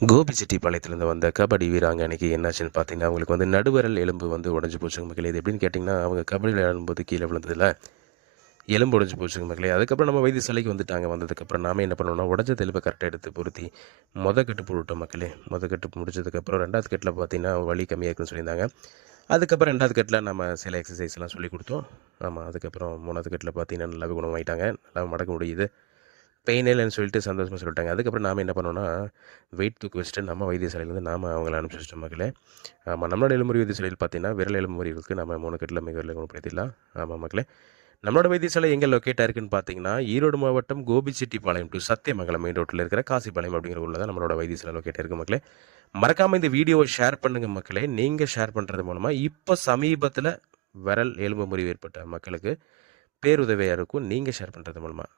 கோபிச்செட்டிப்பாளையத்துலேருந்து வந்த கபடி வீராங்கனைக்கு என்னாச்சுன்னு பார்த்தீங்கன்னா அவங்களுக்கு வந்து நடுவரல் எலும்பு வந்து உடஞ்சி போச்சுங்க மக்களே இது எப்படின்னு கேட்டிங்கன்னா அவங்க கபடி விளையாடும்போது கீழே விழுந்ததில் எலும்பு உடஞ்சி போச்சுங்க மக்களே அதுக்கப்புறம் நம்ம வைத்தியசாலைக்கு வந்துட்டாங்க. வந்ததுக்கப்புறம் நாம என்ன பண்ணோம்னா உடஞ்ச தெலுப்பை கரெக்டாக எடுத்து பொருத்தி மொத கட்டு போட்டுவிட்டோம் மக்களே மொத கட்டு முடிச்சதுக்கப்புறம் ரெண்டாவது கட்டில் பார்த்தீங்கன்னா வலி கம்மியாக இருக்குன்னு சொல்லியிருந்தாங்க. அதுக்கப்புறம் ரெண்டாவது கட்டில் நம்ம சில எக்ஸசைஸ்லாம் சொல்லி கொடுத்தோம். ஆமாம் அதுக்கப்புறம் மூணாவது கட்டில் பார்த்தீங்கன்னா நல்லாவே குணமாயிட்டாங்க. நல்லா மடக்க முடியுது. பெயின் இல்லைன்னு சொல்லிட்டு சந்தோஷமாக சொல்லிட்டாங்க. அதுக்கப்புறம் நாம் என்ன பண்ணோன்னா வெயிட் தூக்கி வச்சுட்டு நம்ம வைத்தியசாலையிலேருந்து நாம் அவங்கள அனுப்பிச்சி வச்சிட்டோம் மக்களே. ஆமாம் நம்மளோட எலும்புரி வைத்தியசாலையில் பார்த்தீங்கன்னா விரல் எலும்புரிகளுக்கு நம்ம மூணு கட்டில் மிக விரலை குணப்படுத்திடலாம். ஆமாம் மக்களே. நம்மளோட வைத்தியசாலை எங்கே லொக்கேட் ஆயிருக்குன்னு பார்த்தீங்கன்னா ஈரோடு மாவட்டம் கோபிச்செட்டிப்பாளையம் டு சத்தியமங்கலம் மெயின் ரோட்டில் இருக்கிற காசிப்பாளையம் அப்படிங்கிற ஊரில் தான் நம்மளோட வைத்தியசாலை லொக்கேட் இருக்குது மக்களே. மறக்காமல் இந்த வீடியோவை ஷேர் பண்ணுங்கள் மக்களே. நீங்கள் ஷேர் பண்ணுறது மூலமாக இப்போ சமீபத்தில் விரல் எலும்பு முறிவு ஏற்பட்ட மக்களுக்கு பேருதவியாக இருக்கும். நீங்கள் ஷேர் பண்ணுறது மூலமாக